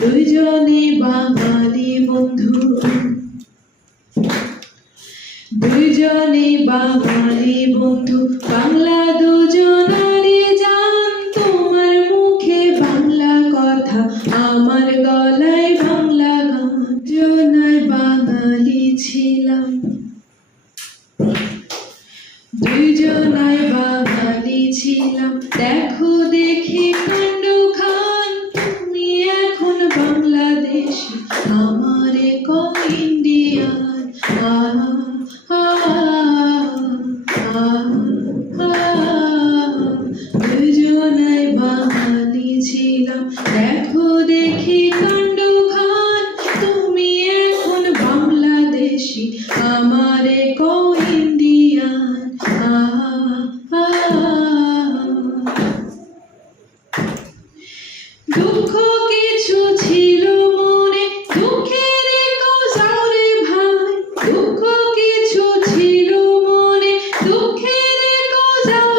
দুইজনে বাঙালি বন্ধু। দুইজনে বাঙালি বন্ধু। বাংলা দুজনারে জান। তোমার মুখে বাংলা কথা। আমার গলায় বাংলা গান। জনায় বাঙালি ছিলাম। দুইজনাই বাঙালি ছিলাম। দেখো দেখি দুঃখ কিছু ছিল মনে দুঃখের কৌশলে ভাই। দুঃখ কিছু ছিল মনে দুঃখের কৌশলে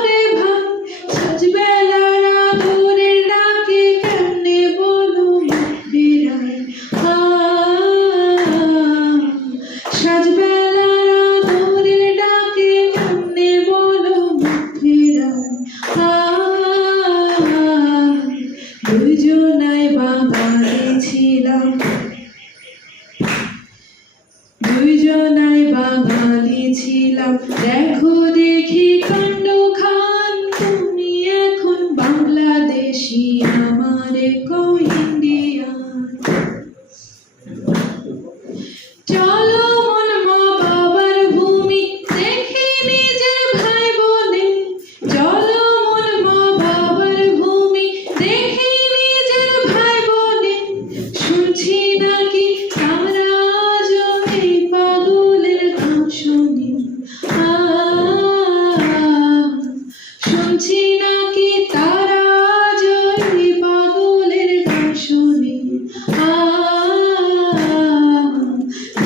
ছিলাম দেখো দেখি কাণ্ড খান তুমি এখন বাংলাদেশি আমারে কো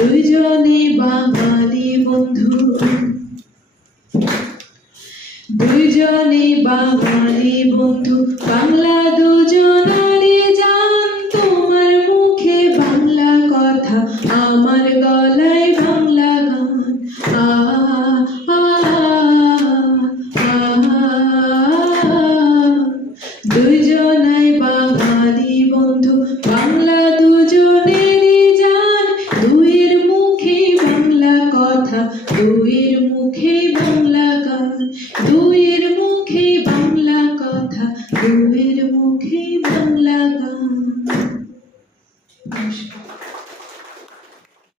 দুইজনে বাঙালি বন্ধু। দুইজনে বাঙালি বন্ধু। বাংলা দুজনারে জান, তোমার মুখে বাংলা কথা, আমার গলায় বাংলা গান। আ আ touche